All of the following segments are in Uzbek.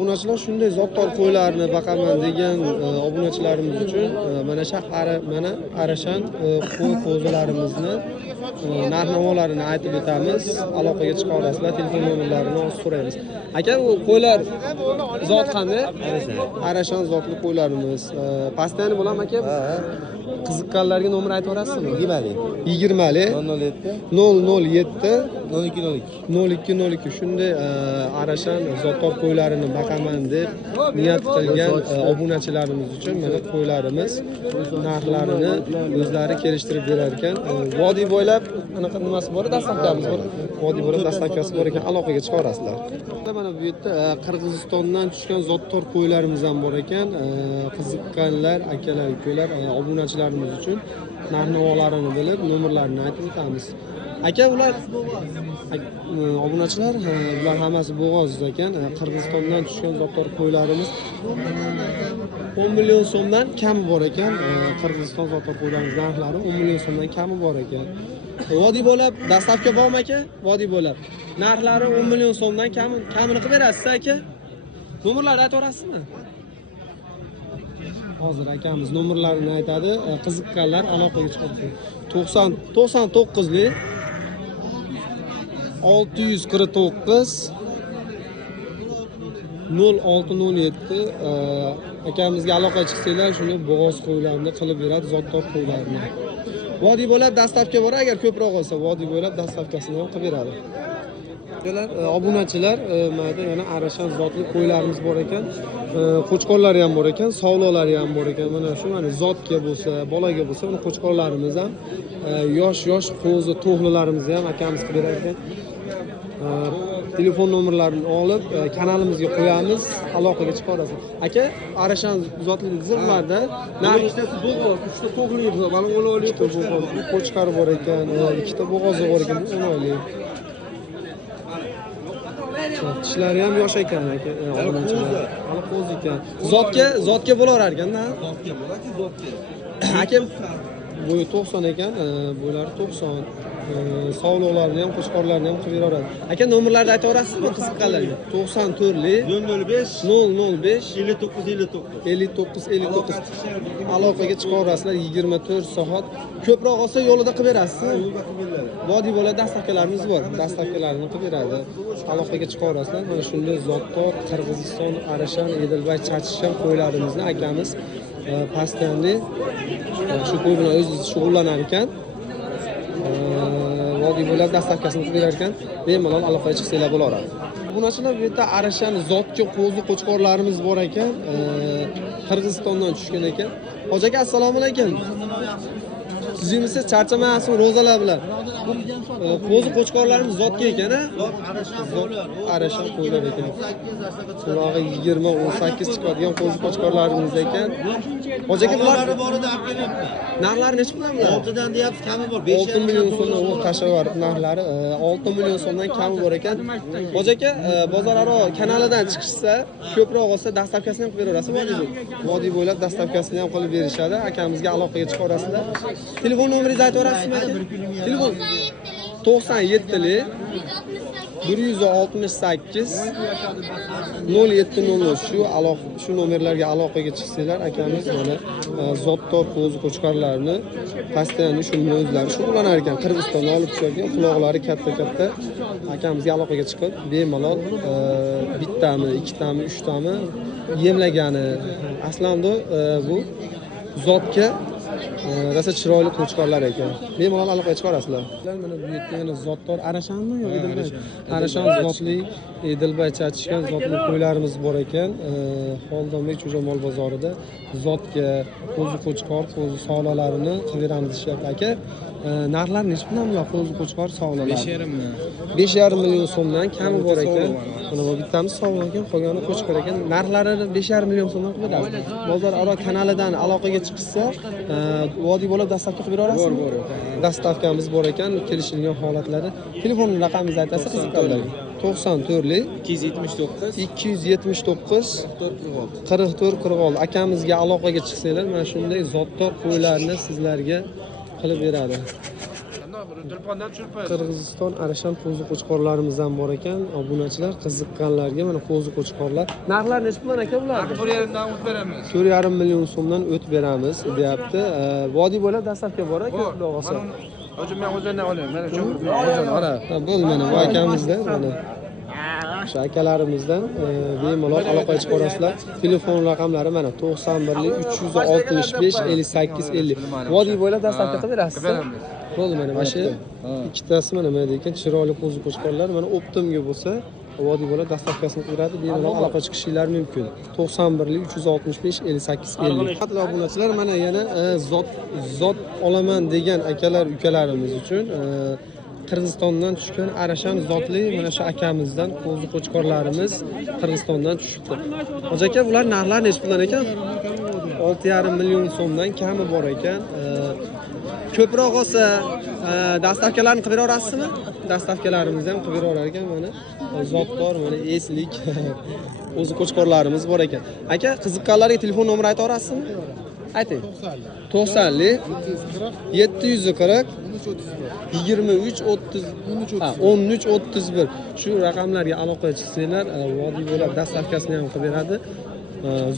obunachilar shunday zotdor qo'ylarni boqaman degan obunachilarimiz uchun mana shu Arashan qo'y qo'zilarimizni narx-navolarini aytib o'tamiz. Aloqaga chiqa olasizlar, telefon nomerlarini hozir so'raymiz. Aka, bu qo'ylar zot qanday? Arashan zotli qo'ylarimiz. Pastani bo'ladimi aka? Qiziqqanlarga nomer aytib berasizmi? 20li 007 0202 shunday Arashan zotdor qo'ylarini boqaman deb niyat qilgan obunachilarimiz uchun mana qo'ylarimiz narxlarini o'zlari kelishtirib berar ekan. Vodiy bo'ylab anaqa nimasi bor, dastavkamiz bor. Vodiy bo'ylab dastavkasi bor ekan, aloqaga chiqa olasizlar. Mana bu yerda Qirg'izistondan tushgan zotdor qo'ylarimiz ham bor ekan. Qiziqqanlar, akalar, ukalar, obunachilarimiz uchun narx-navolarini bilib, nomerlarini aytib o'tamiz. Aka, ular obunachilar, bular hammasi bo'g'oz ekan. Qirg'izistondan tushgan zotdor qo'ylarimiz 10 million so'mdan kami bor ekan. Qirg'iziston zotdor qo'ylarimiz narxlari 10 million so'mdan kami bor ekan. Vodiy bo'lib dastavka bormi aka? Vodiy bo'lib narxlari 10 million so'mdan kamini qilib berasiz aka? Nomerlarni aytib berasizmi? Hozir akamiz nomerlarini aytadi. Qiziqqanlar aloqaga chiqadi. 99li 649 0607 akamizga aloqaga chiqsanglar, shuni bo'g'oz qo'ylarni qilib beradi, zotdor qo'ylarni. Vodiy bo'ylab dastavka bor, agar ko'proq olsa vodiy bo'ylab dastavkasini ham qilib beradi. Obunachilar, mana yana Arashan zotli qo'ylarimiz bor ekan. Qo'chqorlari ham bor ekan, savlolari ham bor ekan. Mana shu zotga bo'lsa, bolaga bo'lsa, uni qo'chqorlarimiz ham yosh qo'zi, to'g'lilarimizni ham akamiz qilib berar ekan. Telefon nomerlarini olib kanalimizga qo'yamiz, aloqaga chiqa olasiz. Aka, Arashan zotli zirlarda nachtasi bo'g'oz, 3 ta to'g'li bor, mana 10 oylik qo'chqari bor ekan, 2 ta bo'g'ozi bor ekan, 10 oylik. Tishlari ham yosh ekan aka, obunachilar. Hali qo'zi ekan. Zotga bo'laverar ekan-da. Zotga bo'ladi, zotga. Aka, bo'yi 90 ekan, bo'ylari 90. Savlolarni ham, qo'chqorlarni ham qilib beradi. Aka, nomerlarni aytib berasizmi qiziqqanlarga? 94li 005 59 aloqaga chiqa olasizlar, 24 soat. Ko'proq olsa yo'lida qilib berasiz. Vodiy bo'ladi, dastavkalarimiz bor. Dastavkalarni qilib beradi. Aloqaga chiqa olasizlar. Mana shunday zotdor Qirg'iziston, Arashan, Edilbay, Chachishan qo'ylarimizni akamiz pastanli shu qo'y bilan o'zi shug'ullanar ekan. Vodiy bo'ylab dastavkasini qilib berar ekan, bemalol aloqaga chiqsanglar bo'laveradi. Bunachilar bu yerda Arashan zotga qo'zi qo'chqorlarimiz bor ekan. Qirg'izistondan tushgan ekan. Hoji aka, assalomu alaykum. Sizimsiz charchamayapsizmi ro'zalar bilan? Qo'zi qo'chqorlarimiz zotga ekan-a? Arashan qo'ylar ekan. Surog'i 20-18 chiqadigan qo'zi qo'chqorlarimiz ekan. Hoji aka, bular borida olib kelyapti. Narxlari necha puldan bular? 6 dan deyapsiz, kami bor. 6 million so'mdan u tashavar narxlari 6 million so'mdan kami bor ekan. Hoji aka, bozoraro kanalidan chiqishsa, ko'proq olsa dastavkasini ham qilib berasiz, vodiy bo'ylab dastavkasini ham qilib berishadi. Akamizga aloqaga chiqa olasizlar. Telefon nomeringizni aytib berasizmi aka? Telefon 97li 168 070 shu nomerlarga aloqaga chiqsanglar, akamiz mana zotdor qo'zi qo'chqorlarni pastanli shu o'zlari shug'ullanar ekan. Qirg'izistondan olib tushadigan, quloqlari katta-katta. Akamizga aloqaga chiqib, bemalol bittami, ikkitami, uchtami yemlagani. Aslanda bu zotga rosa chiroyli qo'chqorlar ekan. Bemalol aloqaga chiqa olasizlar. Mana bu yerda yana zotdor Arashanmi yo'q Edilbay? Arashan zotli Edilbay Chachishan zotli qo'ylarimiz bor ekan. Xoldonbek Cho'jamol bozorida zotga qo'zi qo'chqor, qo'zi savlolarini qilib beramiz deyapti aka. Narxlar necha puldan bular qo'zi qo'chqor savlolar? 5,5 million so'mdan kami bor ekan. Mana bu bittamiz savlo ekan, qolgani qo'chqor ekan. Narxlari 5,5 million so'mdan qilib beradi. Bozoraro kanalidan aloqaga chiqsa, vodiy bo'lib dastavka qilib berasizmi? Bor. Dastavkamiz bor ekan, kelishilgan holatlari. Telefon raqamingizni aytasiz qiziqqanlarga. 94li 279 44 akamizga aloqaga chiqsanglar, mana shunday zotdor qo'ylarni sizlarga qilib beradi. Telefondan tushirib qo'yasiz. Qirg'iziston Arashan qo'zi qo'chqorlarimiz ham bor ekan. Obunachilar qiziqqanlarga mana qo'zi qo'chqorlar. Narxlar necha puldan aka bularni? 4,5 dan o't beramiz. 4,5 million so'mdan o't beramiz, deyapti. Vodiy bo'ylab dastavka bor aka, xudo xohlasa. Hozir men o'zimdan olaman. Mana shu o'zim ola. Bo'ldi mana bu akamizdan mana. Shu akalarimizdan bemalol aloqa chiqib ko'rasizlar. Telefon raqamlari mana 91 365 58 50. Vodiy bo'ylab dastavka qilib berasiz. Bo'ldi mana shu ikkitasi mana nima ekan, chiroyli qo'zi qo'chqorlar. Mana Optimga bo'lsa, vodiy bo'ylab dastavkasini qiladi, bemalol aloqa chiqishinglar mumkin. 91 365 58 50. Qadrli obunachilar, mana yana zot olaman degan akalar, ukalarimiz uchun Qirg'izistondan tushgan Arashan zotli mana shu akamizdan qo'zi qo'chqorlarimiz Qirg'izistondan tushibdi. Hoji aka, bular narxlar necha puldan ekan? 6,5 million so'mdan kami bor ekan. Ko'proq olsa dastavkalarni qilib bera olasizmi? Dastavkalarimizni ham qilib bera olar ekan mana. Zotdor mana eslik qo'zi qo'chqorlarimiz bor ekan. Aka, qiziqqanlarga telefon nomeri ayta olasizmi? Ayting. 90 740 23 30 13 31 shu raqamlarga aloqaga chiqsanglar, vodiy bo'ylab dastavkasini ham qilib beradi.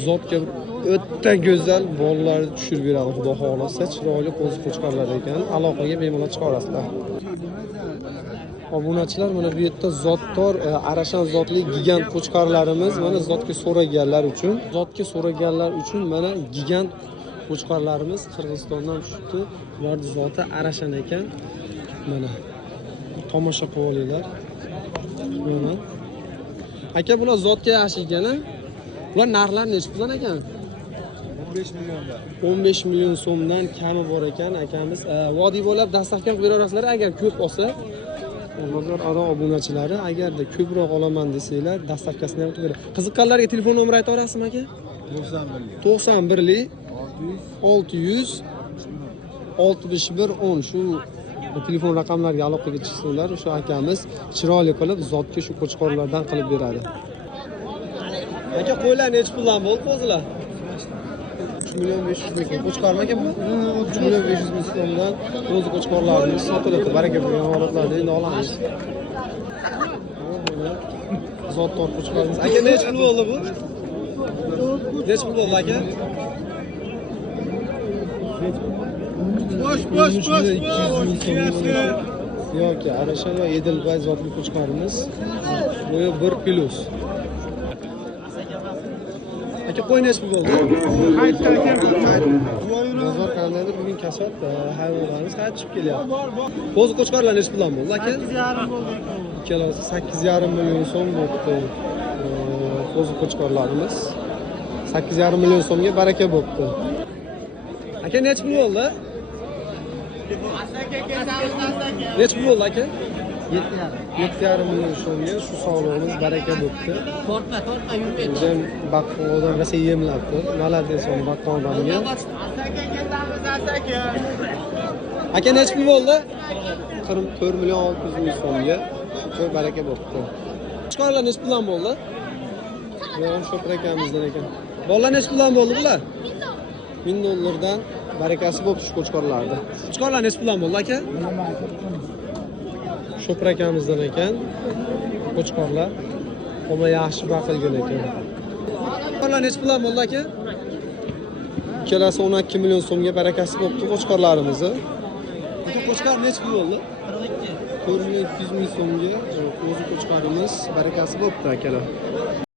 Zotga o'ta go'zal bolalarni tushirib beradi, xudo xohlasa. Chiroyli qo'zi qo'chqorlar ekan. Aloqaga bemalol chiqa olasizlar. Obunachilar, mana bu yerda zotdor Arashan zotli gigant qo'chqorlarimiz, mana zotga so'raganlar uchun mana gigant qo'chqorlarimiz Qirg'izistondan tushibdi. Ularning zoti Arashan ekan. Mana tomosha qilib olinglar. Mana aka, bular zotga yaxshi ekan-a? Bular narxlar necha puldan ekan? 15 milliondan. 15 million so'mdan kami bor ekan akamiz. Vodiy bo'ylab dastavka qilib berasizlar agar ko'p olsa. Bozor aro obunachilari, agarda ko'proq olaman desanglar, dastavkasini ham qilib beradi. Qiziqqanlarga telefon nomeri ayta olasizmi aka? 91 600 61 10 shu telefon raqamlariga aloqaga chiqsanglar, o'sha akamiz chiroyli qilib zotga shu qo'chqorlardan qilib beradi. Aka, qo'ylar necha puldan bo'ldi qo'zilar? 3 million 500 ming so'm. Qo'chqormi aka bu? 3 million 500 ming so'mdan qo'zi qo'chqorlarimiz sotiladi. Baraka bo'lgan holatlarda endi olamiz. Zotdor qo'chqorimiz. Aka, necha pul bo'ldi bu? Necha pul bo'ldi aka? Bosh. Yoki Arashan va Edilbay zotli qo'chqorimiz. Bo'yi 1 plus. Aka, qo'y necha pul bo'ldi? Bozor qandaydir bugun kasod hayvonlarimiz qaytib kelyapti. Qo'zi qo'chqorlar necha puldan bo'ldi aka? 8,5 bo'ldi. Ikkalasi 8,5 million so'm bo'ldi. Qo'zi qo'chqorlarimiz 8,5 million so'mga baraka bo'ldi. Aka, necha pul bo'ldi? Necha pul bo'ldi aka? 7,5 million so'mga shu sog'lig'imiz baraka bo'ldi. Tortma yurmaydi. O'zim baqqoldan rosa yemlabdi. Malades on baqqoldanga. Aka, necha pul bo'ldi? 44 million 600 ming so'mga shu baraka bo'ldi. Qo'chqorlar necha puldan bo'ldi? Yo'q, shu akamizdan ekan. Bolalar necha puldan bo'ldi bular? $1000 barakasi bo'ldi shu qo'chqorlarda. Qo'chqorlar necha puldan bo'ldi aka? Shopir akamizdan ekan. Qo'chqorlar qoma yaxshi baqilgan ekan. Qo'chqorlar necha puldan bo'ldi aka? Ikkalasi 12 million so'mga barakasi bo'ldi qo'chqorlarimizni. Aka, qo'chqor necha pul bo'ldi? 4,2 million so'mga o'zi qo'chqorimiz barakasi bo'ldi akalar.